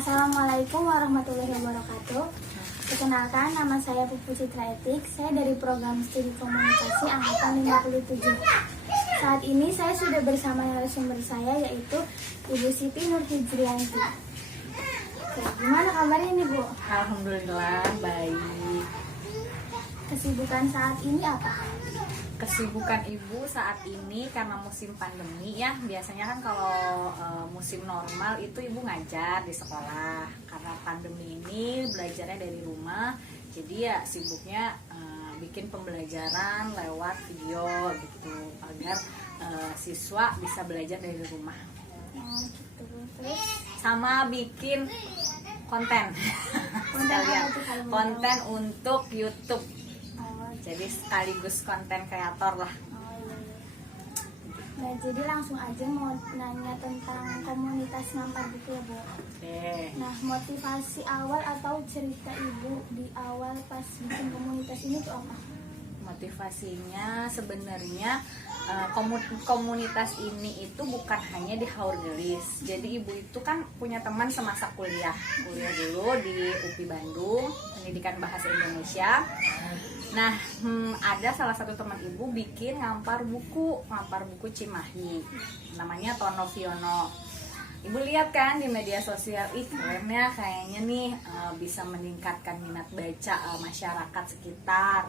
Assalamualaikum warahmatullahi wabarakatuh. Perkenalkan, nama saya Pupu Citra Etik. Saya dari program studi komunikasi angkatan 57. Saat ini saya sudah bersama narasumber saya, yaitu Ibu Siti Nur Hijrianti. Oke, gimana kabarnya nih, Bu? Alhamdulillah baik. Kesibukan saat ini apa? Kesibukan ibu saat ini karena musim pandemi ya. Biasanya kan kalau musim normal itu ibu ngajar di sekolah. Karena pandemi ini belajarnya dari rumah, jadi ya sibuknya bikin pembelajaran lewat video gitu agar siswa bisa belajar dari rumah. Oh, gitu. Terus Sama bikin konten sekalian, apa tuh kalau mau konten untuk YouTube. Oh, Jadi sekaligus konten kreator lah. oh iya. Nah, jadi langsung aja mau nanya tentang komunitas ngampar buku ya, Bu. Oke. Nah, motivasi awal atau cerita Ibu di awal pas bikin komunitas ini tuh apa? Motivasinya sebenarnya komunitas ini itu bukan hanya di Haur Gelis. Jadi ibu itu kan punya teman semasa kuliah dulu di UPI Bandung, pendidikan bahasa Indonesia. Nah, ada salah satu teman ibu bikin ngampar buku Cimahi, namanya Tono Viono. Ibu lihat kan di media sosial, kerennya kayaknya nih bisa meningkatkan minat baca masyarakat sekitar.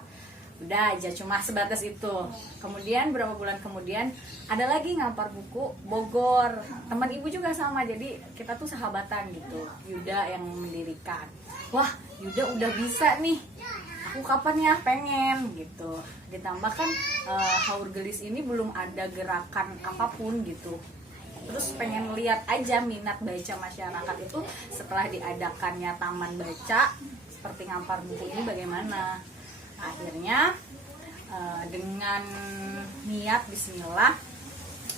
Udah aja cuma sebatas itu. Kemudian beberapa bulan kemudian ada lagi ngampar buku Bogor. Teman ibu juga sama, jadi kita tuh sahabatan gitu. Yuda yang mendirikan. Wah, Yuda udah bisa nih. Aku kapan ya pengen gitu. Ditambahkan Haur Gelis ini belum ada gerakan apapun gitu. Terus pengen lihat aja minat baca masyarakat itu setelah diadakannya taman baca seperti ngampar buku ini bagaimana. Akhirnya dengan niat bismillah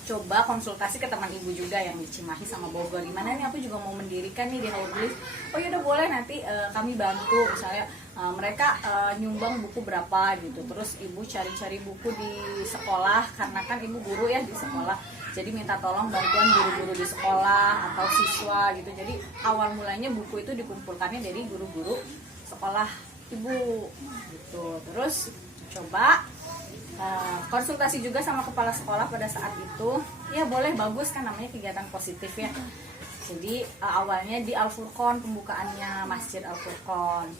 coba konsultasi ke teman ibu juga yang di Cimahi sama Bogor, gimana nih aku juga mau mendirikan nih di Haur Gelis. Oh ya udah boleh, nanti kami bantu, misalnya mereka nyumbang buku berapa gitu. Terus ibu cari-cari buku di sekolah karena kan ibu guru ya di sekolah, jadi minta tolong bantuan guru-guru di sekolah atau siswa gitu. Jadi awal mulanya buku itu dikumpulkannya dari guru-guru sekolah ibu gitu. Terus coba konsultasi juga sama kepala sekolah pada saat itu, ya boleh, bagus kan, namanya kegiatan positif ya. Jadi awalnya di Al Furqon, pembukaannya Masjid Al Furqon.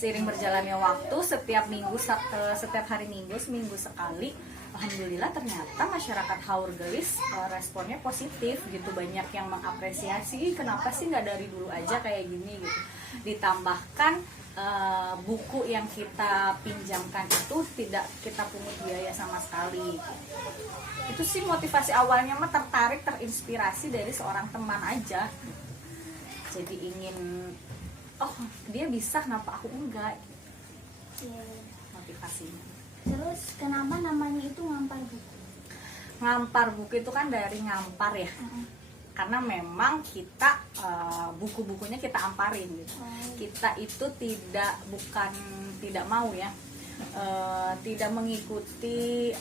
Seiring berjalannya waktu, setiap hari Minggu seminggu sekali, alhamdulillah ternyata masyarakat Haur Gelis responnya positif gitu, banyak yang mengapresiasi, kenapa sih nggak dari dulu aja kayak gini gitu. Ditambahkan buku yang kita pinjamkan itu tidak kita pungut biaya sama sekali. Itu sih motivasi awalnya mah, terinspirasi dari seorang teman aja. Jadi ingin, oh dia bisa, kenapa aku enggak? Iya. Motivasinya. Terus kenapa namanya itu ngampar buku? Ngampar buku itu kan dari ngampar ya. Karena memang kita buku-bukunya kita amparin gitu. Kita itu tidak mau ya, tidak mengikuti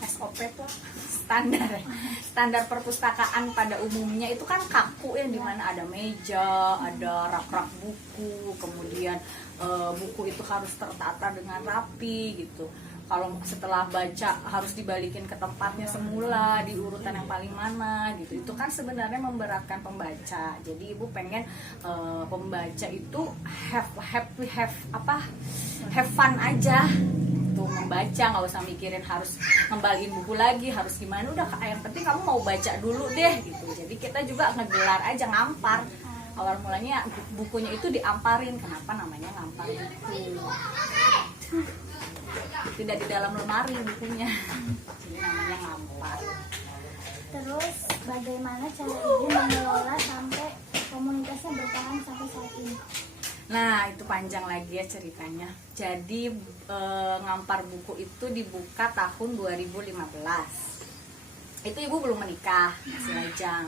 SOP tuh, standar perpustakaan pada umumnya itu kan kaku ya, dimana ada meja, ada rak-rak buku, kemudian buku itu harus tertata dengan rapi gitu. Kalau setelah baca harus dibalikin ke tempatnya semula, di urutan yang paling mana gitu. Itu kan sebenarnya memberatkan pembaca. Jadi ibu pengen pembaca itu have fun aja tuh membaca, nggak usah mikirin harus ngembaliin buku lagi, harus gimana. Udah, yang penting kamu mau baca dulu deh gitu. Jadi kita juga ngegelar aja ngampar. Awal mulanya bukunya itu diamparin. Kenapa namanya ngampar buku? Tidak di dalam lemari bukunya, jadi namanya ngampar. Terus bagaimana cara Ibu mengelola sampai komunitasnya bertahan sampai saat ini? Nah, itu panjang lagi ya ceritanya. Jadi ngampar buku itu dibuka tahun 2015. itu ibu belum menikah, masih lajang.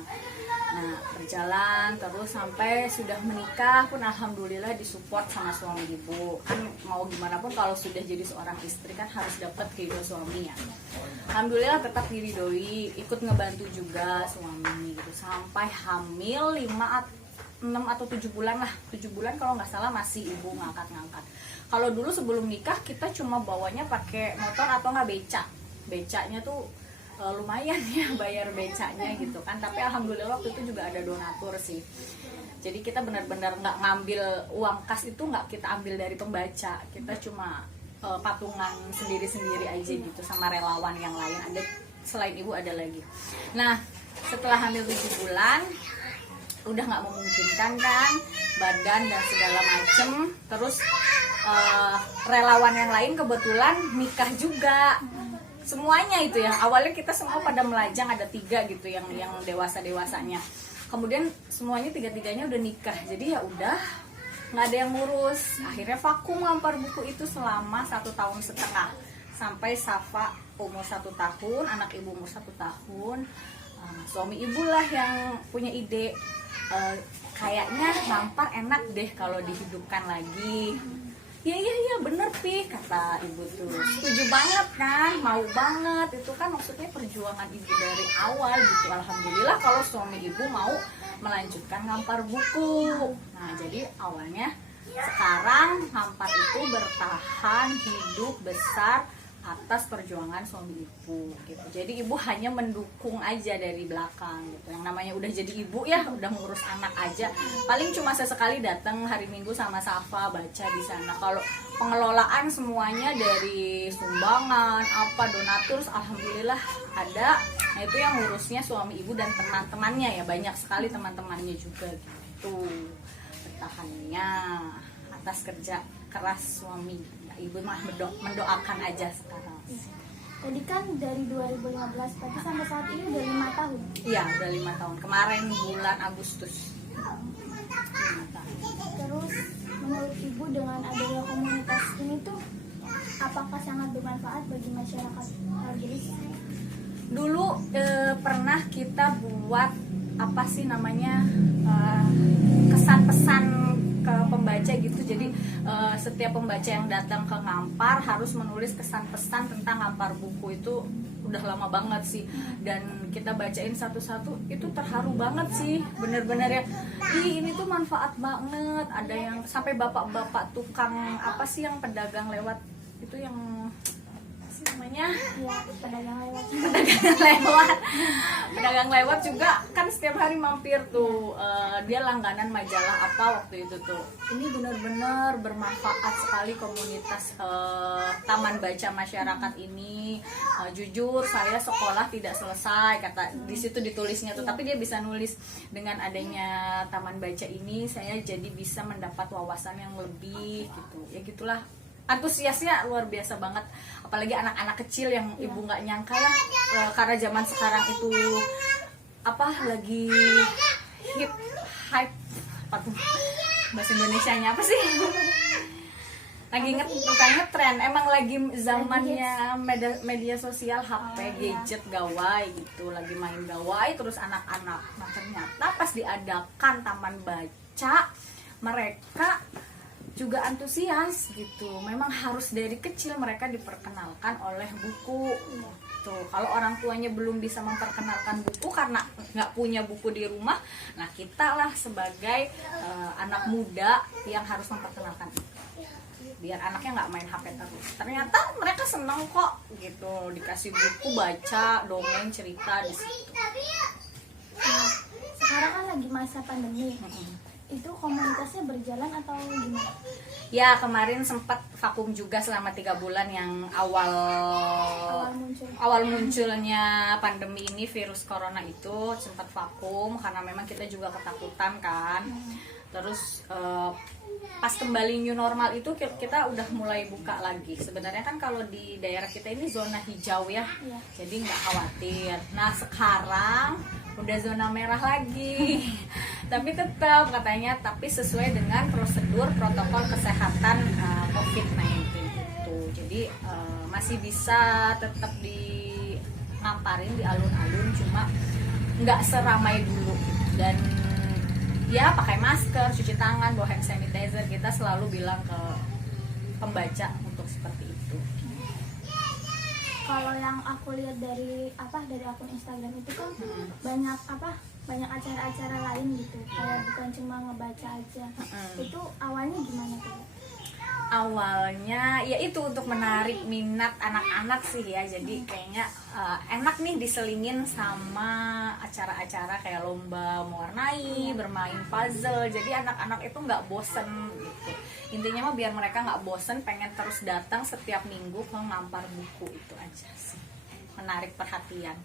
Nah, berjalan terus sampai sudah menikah pun alhamdulillah disupport sama suami ibu. Kan mau gimana pun kalau sudah jadi seorang istri kan harus dapat ridho suami ya. Alhamdulillah tetap diridhoi, ikut ngebantu juga suami gitu sampai hamil 6 atau 7 bulan lah. 7 bulan kalau nggak salah masih ibu ngangkat-ngangkat. Kalau dulu sebelum nikah kita cuma bawanya pakai motor atau nggak beca. Becanya tuh lumayan ya bayar becanya gitu kan, tapi alhamdulillah waktu itu juga ada donatur sih, jadi kita benar-benar nggak ngambil uang kas, itu nggak kita ambil dari pembaca, kita cuma patungan sendiri-sendiri aja gitu sama relawan yang lain, ada selain ibu ada lagi. Nah setelah hamil 7 bulan udah nggak memungkinkan kan badan dan segala macem, terus relawan yang lain kebetulan nikah juga semuanya itu ya. Awalnya kita semua pada melajang, ada 3 gitu yang dewasanya. Kemudian semuanya 3-3-nya udah nikah. Jadi ya udah nggak ada yang ngurus. Akhirnya vakum ngampar buku itu selama 1,5 tahun. Sampai Safa umur 1 tahun, anak ibu umur 1 tahun. Suami ibu lah yang punya ide. Kayaknya ngampar enak deh kalau dihidupkan lagi. Iya bener Pi, kata ibu tuh. Setuju banget kan, mau banget. Itu kan maksudnya perjuangan ibu dari awal gitu. Alhamdulillah kalau suami ibu mau melanjutkan ngampar buku. Nah jadi awalnya sekarang ngampar itu bertahan hidup besar atas perjuangan suami ibu gitu. Jadi ibu hanya mendukung aja dari belakang gitu. Yang namanya udah jadi ibu ya, udah ngurus anak aja. Paling cuma sesekali datang hari Minggu sama Safa baca di sana. Kalau pengelolaan semuanya dari sumbangan, donatur, alhamdulillah ada. Nah itu yang ngurusnya suami ibu dan teman-temannya ya, banyak sekali teman-temannya juga gitu. Bertahannya atas kerja keras suami. Ibu mah mendoakan aja sekarang. Tadi kan dari 2015, tapi sampai saat ini udah 5 tahun. Iya, udah 5 tahun. Kemarin bulan Agustus. 5 tahun. Terus menurut ibu dengan adanya komunitas ini tuh apakah sangat bermanfaat bagi masyarakat Algeris? Dulu pernah kita buat apa sih namanya kesan pesan ke pembaca gitu. Jadi setiap pembaca yang datang ke Ngampar harus menulis kesan pesan tentang Ngampar buku. Itu udah lama banget sih, dan kita bacain satu-satu, itu terharu banget sih, bener-bener ya. Ini tuh manfaat banget. Ada yang sampai bapak-bapak tukang apa sih yang pedagang lewat itu, yang apa sih namanya, Ya, pedagang lewat. pedagang lewat juga kan setiap hari mampir tuh. Dia langganan majalah apa waktu itu tuh. Ini benar-benar bermanfaat sekali komunitas Taman Baca Masyarakat ini. Jujur saya sekolah tidak selesai, kata di situ ditulisnya tuh, tapi dia bisa nulis, dengan adanya Taman Baca ini saya jadi bisa mendapat wawasan yang lebih gitu. Ya gitulah, antusiasnya luar biasa banget, apalagi anak-anak kecil yang ibu nggak nyangka ya, karena zaman sekarang itu apa lagi hype bahasa Indonesianya apa sih, lagi bukan ngetren, emang lagi zamannya media sosial, HP, gadget, gawai gitu, lagi main gawai terus anak-anak. Nah ternyata pas diadakan taman baca, mereka juga antusias gitu. Memang harus dari kecil mereka diperkenalkan oleh buku. Tuh, kalau orang tuanya belum bisa memperkenalkan buku karena nggak punya buku di rumah, nah kita lah sebagai anak muda yang harus memperkenalkan itu, biar anaknya nggak main HP terus. Ternyata mereka seneng kok gitu, dikasih buku, baca dongeng, cerita di situ. Sekarang kan lagi masa pandemi. Itu komunitasnya berjalan atau gimana? Ya kemarin sempat vakum juga selama 3 bulan yang awal munculnya pandemi ini, virus corona itu sempat vakum karena memang kita juga ketakutan kan. Terus pas kembali new normal itu kita udah mulai buka lagi. Sebenarnya kan kalau di daerah kita ini zona hijau ya, jadi nggak khawatir. Nah sekarang udah zona merah lagi, tapi tetap katanya, tapi sesuai dengan prosedur protokol kesehatan COVID-19 itu. Jadi masih bisa tetap ngamparin di alun-alun, cuma nggak seramai dulu. Dan ya pakai masker, cuci tangan, bawa hand sanitizer, kita selalu bilang ke pembaca untuk seperti itu. Kalau yang aku lihat dari akun Instagram itu kan banyak acara-acara lain gitu, kayak bukan cuma ngebaca aja. Itu awalnya gimana tuh? Awalnya ya itu untuk menarik minat anak-anak sih ya, jadi kayaknya enak nih diselingin sama acara-acara kayak lomba mewarnai, bermain puzzle, jadi anak-anak itu nggak bosen gitu. Intinya mah biar mereka nggak bosen, pengen terus datang setiap minggu ke ngampar buku, itu aja sih, menarik perhatian.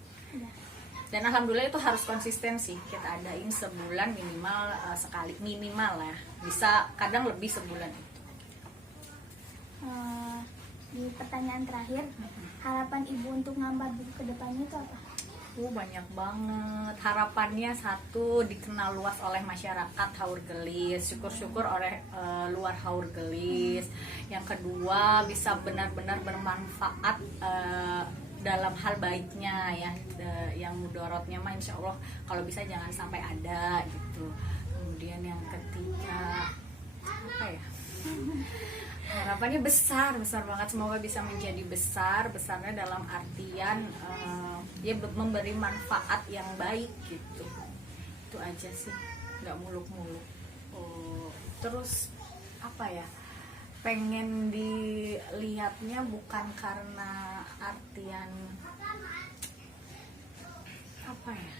Dan alhamdulillah itu harus konsisten sih, kita adain sebulan minimal sekali, minimal ya, bisa kadang lebih sebulan itu. Di pertanyaan terakhir, harapan ibu untuk ngampar buku kedepannya itu apa? Banyak banget. Harapannya satu, dikenal luas oleh masyarakat Haur Gelis, syukur-syukur oleh luar Haur Gelis. Yang kedua, bisa benar-benar bermanfaat dalam hal baiknya ya, yang mudorotnya mah insya Allah kalau bisa jangan sampai ada gitu. Kemudian yang ketiga, apa ya, harapannya besar banget, semoga bisa menjadi besarnya dalam artian ya memberi manfaat yang baik gitu. Itu aja sih, nggak muluk-muluk. Terus apa ya, pengen dilihatnya bukan karena artian apa ya,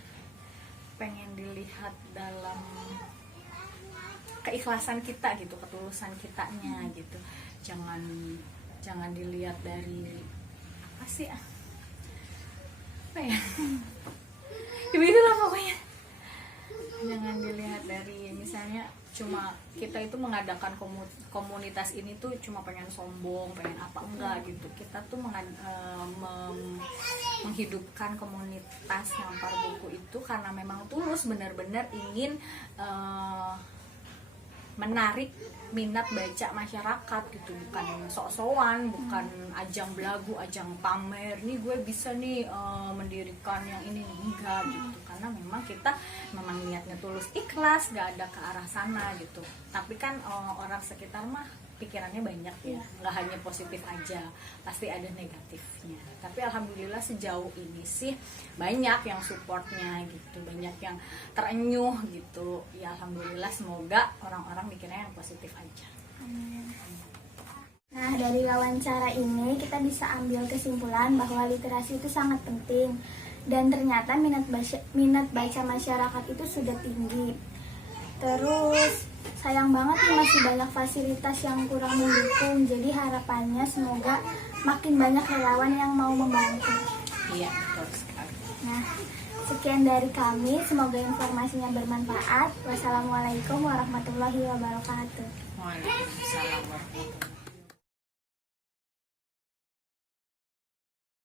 pengen dilihat dalam keikhlasan kita gitu, ketulusan kitanya gitu. Jangan dilihat dari apa sih apa ya itulah pokoknya. Jangan dilihat dari misalnya cuma kita itu mengadakan komunitas ini tuh cuma pengen sombong, pengen apa, enggak gitu. Kita tuh menghidupkan komunitas ngampar buku itu karena memang tulus, benar-benar ingin menarik minat baca masyarakat gitu, bukan sok-sokan, bukan ajang belagu, ajang pamer nih gue bisa nih mendirikan yang ini, enggak gitu. Karena memang kita niatnya tulus, ikhlas, gak ada ke arah sana gitu. Tapi kan orang sekitar mah pikirannya banyak ya, nggak hanya positif aja, pasti ada negatifnya. Tapi alhamdulillah sejauh ini sih banyak yang supportnya gitu, banyak yang terenyuh gitu ya. Alhamdulillah, semoga orang-orang mikirnya yang positif aja. Amin. Nah, dari wawancara ini kita bisa ambil kesimpulan bahwa literasi itu sangat penting, dan ternyata minat baca masyarakat itu sudah tinggi. Terus sayang banget nih masih banyak fasilitas yang kurang mendukung. Jadi harapannya semoga makin banyak relawan yang mau membantu. Iya, betul sekali. Nah, sekian dari kami, semoga informasinya bermanfaat. Wassalamualaikum warahmatullahi wabarakatuh. Waalaikumsalam.